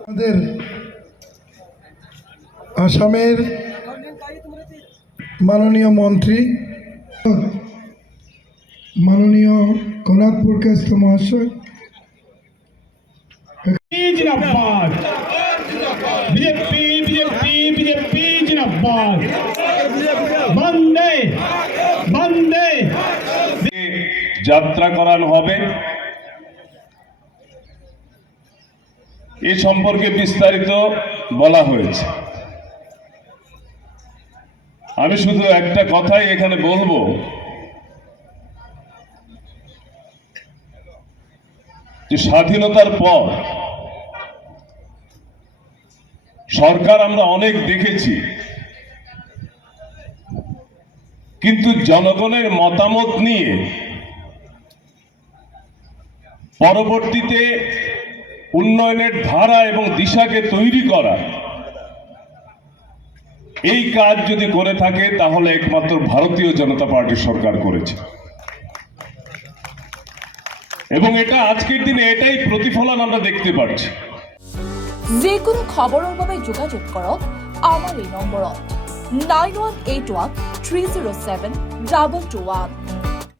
আমাদের আসামের মাননীয় মন্ত্রী মাননীয় কনাথপুর কাস্ত মহাশয়, जिंदाबाद बीजेपी बीजेपी बीजेपी जिंदाबाद বন্দে বন্দে যাত্রা করানো হবে। এ সম্পর্কে বিস্তারিত বলা হয়েছে। আমি শুধু একটা কথাই এখানে বলবো, যে স্বাধীনতার পর সরকার আমরা অনেক দেখেছি, কিন্তু জনগণের মতামত নিয়ে পরবর্তীতে উন্নয়নের ধারা এবং দিশাকে তৈরি করা, এই কাজ যদি করে থাকে তাহলে একমাত্র ভারতীয় জনতা পার্টির সরকার করেছে। এবং এটা আজকের দিনে এটাই প্রতিফলন আমরা দেখতে পাচ্ছি। যে কোনো খবৰৰ বাবে যোগাযোগ কৰক আমাৰ এই নম্বৰত 9181 307 2221।